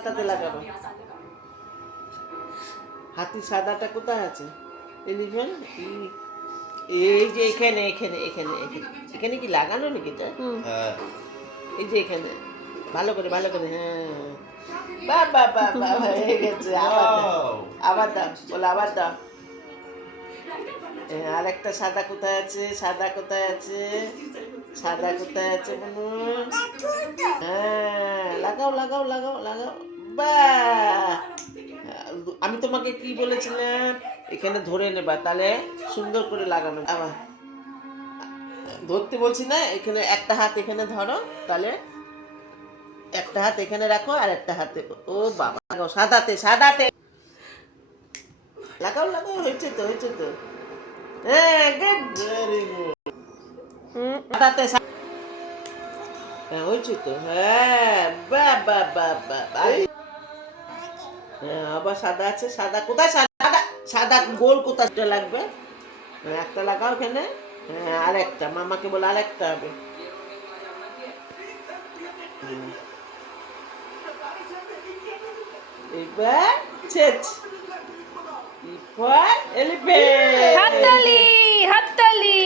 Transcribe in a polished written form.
হাতাতে লাগাবো। হাতি সাদাটা কোথায় আছে? এলিফ্যান্ট এই যে এখানে এখানে এখানে এখানে এখানে কি লাগানো নাকি এটা? হ্যাঁ এই যে এখানে ভালো করে হ্যাঁ বাহ বাহ বাহ বাহ হয়ে গেছে। আবার দাও বলে আবার দাও। আর একটা সাদা কোথায় আছে? সাদা কোথায় আছে? সাদা কোথায় আছে বলুন? হ্যাঁ লাগাও লাগাও লাগাও লাগাও। বাহ! আমি তোমাকে কি বলেছিলাম? এখানে ধরে নেবা, তাহলে সুন্দর করে লাগানো। আবার ধরতে বলছি না, এখানে একটা হাত এখানে ধরো, তাহলে একটা হাত এখানে রাখো আর একটা হাতে। ও বাবা, লাগাও সাদাতে সাদাতে লাগাও লাগাও। হয়েছে তো হয়েছে তো। হ্যাঁ গুড, ভেরি গুড। সাদাতে হ্যাঁ হয়েছে তো। হ্যাঁ বাহ বাহ বাহ বাহ। হ্যাঁ আবার সাদা আছে। সাদা কোথায়? সাদা সাদা গোল কোথায় লাগবে? একটা লাগাও এখানে। হ্যাঁ আর একটা, মামাকে বলে আর একটা হবে। এবার ছেচ এলিফ্যান্ট। হাততালি হাততালি।